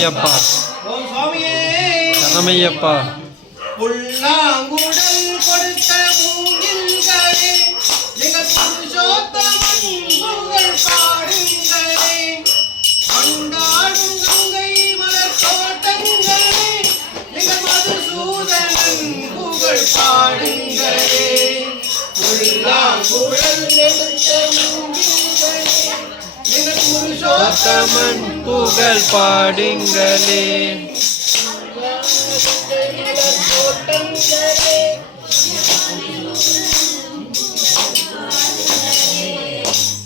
சரணமையப்பா ஓம் சுவாமியே சரணமையப்பா. புல்லாங்குழல் கொடுத்த மூங்கில்களே எங்கள் புருஷோத்தமன் புகழ் பாடுங்களே. கொண்டாடும் கங்கை மலர் தோட்டங்களே எங்கள் மதுசூதனன் புகழ் பாடுங்களே. புல்லாங்குழல் கொடுத்த மூங்கில்களே எங்கள் புருஷோத்தமன் புகழ் பாடுங்களே.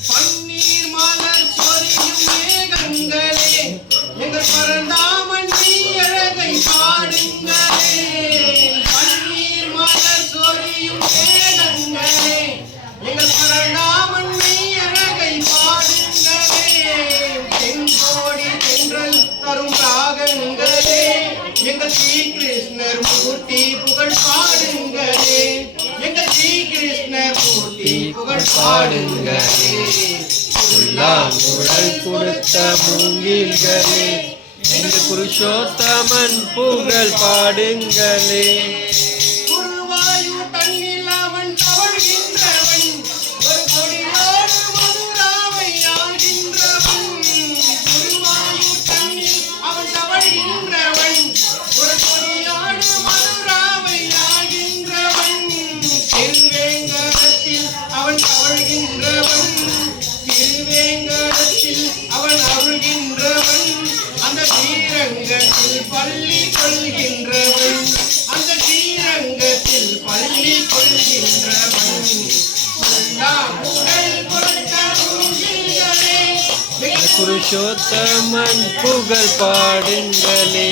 பன்னீர் மலர் சொரியும் மேகங்களே எங்கள் பரந்தாமன் அழகை பாடுங்களே. பன்னீர் மலர் சொரியும் மேகங்களே எங்கள் பரந்தாமன் அழகை பாடுங்களே. தென்கோடி தென்றல் தரும் ராகங்களே எங்கள் ஸ்ரீ கிருஷ்ணர் மூர்த்தி புகழ் பாடுங்களே. எங்கள் ஸ்ரீ கிருஷ்ணர் மூர்த்தி புகழ் பாடுங்களே. புல்லாங்குழல் கொடுத்த மூங்கில்களே எங்கள் புருஷோத்தமன் புகழ் பாடுங்களே. குருவாயூர் தன்னில் அவன் தவழ்கின்றவன் ஒரு கொடியோடு மதுராவை ஆள்கின்றவன். குருவாயூர் தன்னில் அவன் தவழ்கின்றவன் ஒரு கொடியோடு மதுராவை ஆள்கின்றவன். திருவேங்கடத்தில் அவன் தவழ்கின்றவன். திருவேங்கடத்தில் அவன் அருள்கின்றவன். அந்த ஸ்ரீரங்கத்தில் பள்ளி கொள்கின்றவன். அந்த ஸ்ரீரங்கத்தில் பள்ளி கொள்கின்றவன். புல்லாங்குழல் கொடுத்த மூங்கில்களே புருஷோத்தமன் புகழ் பாடுங்களே.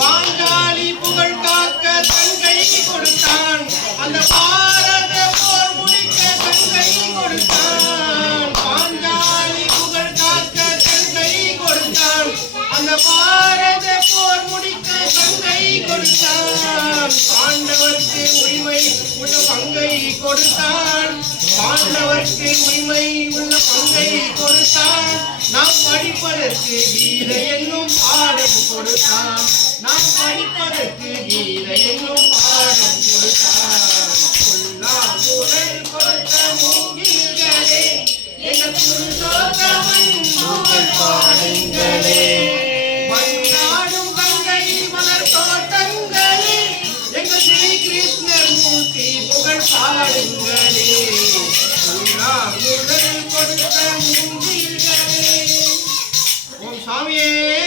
பாஞ்சாலி புகழ் காக்க தங்கை கொடுத்தான். அந்த பாரத போர் முடிக்க தங்கை கொடுத்தான். பாஞ்சாலி புகழ் காக்க தங்கை கொடுத்தான். அந்த பாரத போர் முடிக்க தங்கை கொடுத்தான். பாண்டவர்க்கு உரிமை உள்ள பங்கை கொடுத்தான். பாண்டவர்க்கு உரிமை உள்ள பங்கை கொடுத்தான். நாம் படிப்பதற்கு கீதை என்னும் பாடம் கொடுத்தான். நாம் படிப்பதற்கு கீதை என்னும் பாடம் கொடுத்தான். புல்லாங்குழல் கொடுத்த மூங்கில்களே எங்கள் புருஷோத்தமன் புகழ் பாடுங்களே. மன்னாடும் கங்கை மலர் தோட்டங்களே எங்கள் ஸ்ரீ கிருஷ்ணர் மூர்த்தி புகழ் பாடுங்களே. புல்லாங்குழல் கொடுத்த மூங்கில்களே. ஓம் சாமியே.